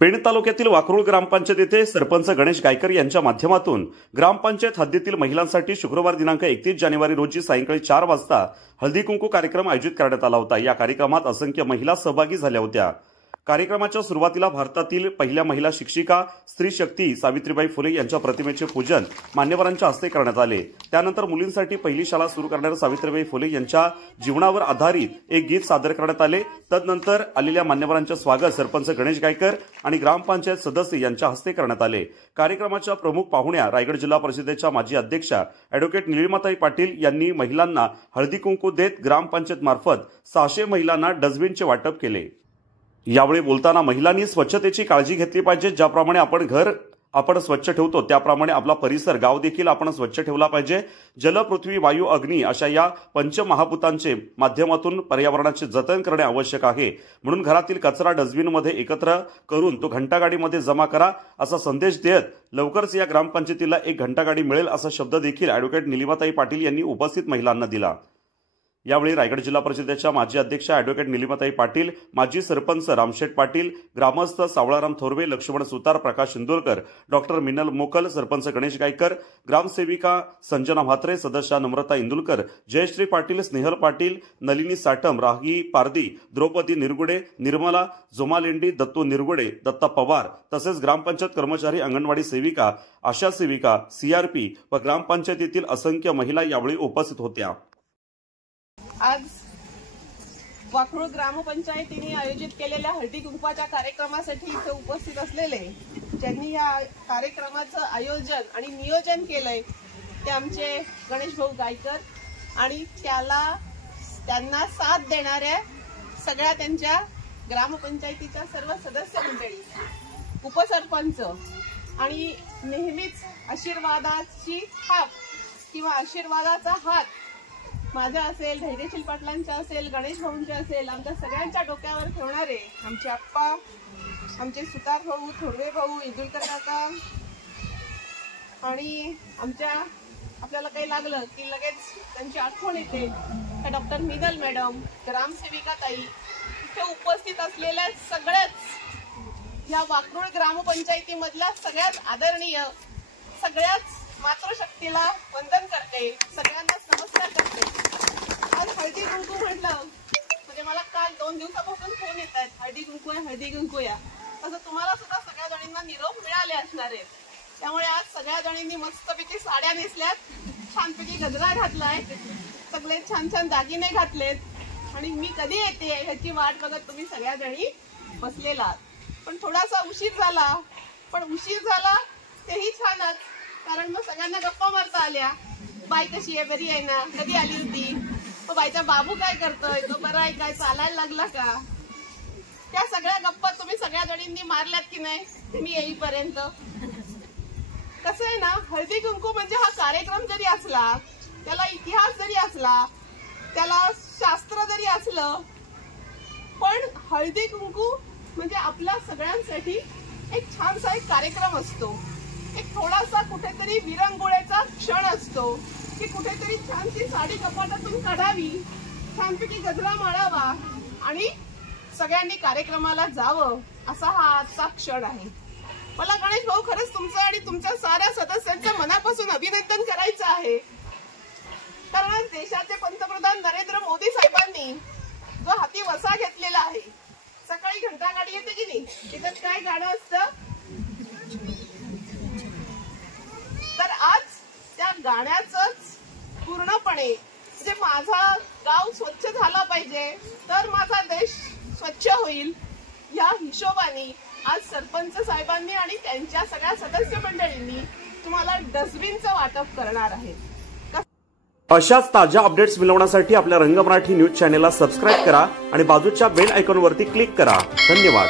पेण तालुक्यातील वाकरूळ ग्रामपंचायत येथे सरपंच गणेश गायकर यांच्या माध्यमातून ग्रामपंचायत हद्दीतील महिलांसाठी शुक्रवार दिनांक 31 जानेवारी रोजी सायंकाळी 4 वाजता हळदी कुंकू कार्यक्रम आयोजित करण्यात आला होता। या कार्यक्रमात असंख्य महिला सहभागी झाल्या होत्या। कार्यक्रमाच्या सुरुवातीला भारतातील पहिल्या महिला शिक्षिका स्त्री शक्ती सावित्रीबाई फुले यांच्या प्रतिमेचे पूजन मान्यवरांच्या हस्ते करण्यात आले। त्यानंतर मुलींसाठी पहिली शाळा सुरू करणाऱ्या सावित्रीबाई फुले यांच्या जीवनावर आधारित एक गीत सादर करण्यात आले। तदनंतर आलेल्या मान्यवरांचे स्वागत सरपंच गणेश गायकर आणि ग्रामपंचायत सदस्य यांच्या हस्ते करण्यात आले। कार्यक्रमाच्या प्रमुख पाहुण्या रायगड जिल्हा परिषदेच्या माजी अध्यक्षा ॲडव्होकेट निलिमाताई पाटील यांनी महिलांना हळदी कुंकू देत ग्रामपंचायत मार्फत 600 महिलांना डस्टबिनचे वाटप केले। यावेळी बोलताना महिलांनी स्वच्छतेची काळजी घेतली पाहिजे। ज्याप्रमाणे आपण स्वच्छ ठेवतो त्याप्रमाणे आपला परिसर गाव देखील आपण स्वच्छ ठेवला पाहिजे। जल पृथ्वी वायू अग्नी अशा या पंचमहाभूतांचे माध्यमातून पर्यावरणाचे जतन करणे आवश्यक आहे। म्हणून घरातील कचरा डस्टबिनमध्ये एकत्र करून तो घंटागाडीमध्ये जमा करा असा संदेश देत लवकरच या ग्रामपंचायतीला एक घंटागाडी मिळेल असा शब्द देखील ॲडव्होकेट निलिमाताई पाटील यांनी उपस्थित महिलांना दिला। यावेळी रायगड जिल्हा परिषदेच्या माजी अध्यक्षा ॲडव्होकेट निलिमाताई पाटील, माजी सरपंच रामशेठ पाटील, ग्रामस्थ सावळाराम थोरवे, लक्ष्मण सुतार, प्रकाश इंदोरकर, डॉक्टर मिनल मोकल, सरपंच गणेश गायकर, ग्रामसेविका संजना म्हात्रे, सदस्या नम्रता इंदुलकर, जयश्री पाटील, स्नेहल पाटील, नलिनी साटम, राही पारदी, द्रौपदी निरगुडे, निर्मला जोमालेंडी, दत्तू निरगुडे, दत्ता पवार तसेच ग्रामपंचायत कर्मचारी, अंगणवाडी सेविका, आशा सेविका, सीआरपी व ग्रामपंचायतीतील असंख्य महिला यावेळी उपस्थित होत्या। आज वाकरूळ ग्रामपंचायतीने आयोजित केलेल्या हळदी कुंकवाच्या कार्यक्रमासाठी इथे उपस्थित असलेले ज्यांनी या कार्यक्रमाचं आयोजन आणि नियोजन केलंय ते आमचे गणेश भाऊ गायकर आणि त्यांना साथ देणाऱ्या सगळ्या त्यांच्या ग्रामपंचायतीच्या सर्व सदस्य मंडळी, उपसरपंच आणि नेहमीच आशीर्वादाची हाक किंवा आशीर्वादाचा हात माझा असेल, धैर्यशील पाटलांचा असेल, गणेश भाऊंचा असेल, आमच्या सगळ्यांच्या डोक्यावर ठेवणारे आमचे आप्पा, आमचे सुतार भाऊ, थोरवे भाऊ, इंदुलकर काका आणि आपल्याला काही लागलं की लगेच त्यांची आठवण येते त्या डॉक्टर मिनल मॅडम, ग्रामसेविका ताई, इथे उपस्थित असलेल्या सगळ्याच या वाकरूळ ग्रामपंचायतीमधल्या सगळ्यात आदरणीय, सगळ्याच मातृशक्तीला वंदन करते, सगळ्यांनाच नमस्कार करते। आज हळदी कुंकू म्हटलं म्हणजे मला काल 2 दिवसापासून फोन येत आहेत, हळदी कुंकू आहे, हळदी कुंकू या। तसं तुम्हाला सुद्धा सगळ्या जणींना निरोप मिळाले असणार आहेत। त्यामुळे आज सगळ्या जणींनी मस्तपैकी साड्या नेसल्यात, छानपैकी गजरा घातलाय, सगळे छान छान दागिने घातलेत आणि मी कधी येते ह्याची वाट बघत तुम्ही सगळ्या जणी बसलेला। पण थोडासा उशीर झाला, पण उशीर झाला तेही छानच, कारण मग सगळ्यांना गप्पा मारता आल्या। बाई कशी आहे, बरी आहे ना, कधी आली होती, मग बाईचा बाबू काय करतोय, तो बरा आहे काय, चालायला लागला का, त्या सगळ्या गप्पा तुम्ही सगळ्या जणींनी मारल्यात की नाही मी येईपर्यंत। कसं आहे ना, हळदी कुंकू म्हणजे हा कार्यक्रम जरी असला, त्याला इतिहास जरी असला, त्याला शास्त्र जरी असलं, पण हळदी कुंकू म्हणजे आपल्या सगळ्यांसाठी एक छानसा एक कार्यक्रम असतो। एक थोडासा कुठेतरी विरंगुळेचा क्षण असतो की कुठेतरी छानशी साडी कपाटातून काढावी, छानपैकी गजरा माळावा आणि सगळ्यांनी कार्यक्रमाला जावं, असा हा आजचा क्षण आहे। मला गणेश भाऊ खरंच तुमचं आणि तुमच्या साऱ्या सदस्यांचं मनापासून अभिनंदन करायचं आहे, कारण देशाचे पंतप्रधान नरेंद्र मोदी साहेबांनी जो हाती वसा घेतलेला आहे, सकाळी घंटागाडी येते की नाही, त्याच्यात काय गाणं असतं, तर आज त्या गाण्याचंच पूर्णपणे म्हणजे माझा गाव स्वच्छ झाला पाहिजे तर माझा देश स्वच्छ होईल, या हिशोबाने आज सरपंच साहेबांनी आणि त्यांच्या सगळ्या सदस्य मंडळींनी तुम्हाला डस्टबिनचं वाटप करणार आहे। अशाच ताज्या अपडेट्स मिळवण्यासाठी आपल्या रंग मराठी न्यूज चॅनेलला सबस्क्राईब करा आणि बाजूच्या बेल आयकॉनवरती क्लिक करा। धन्यवाद।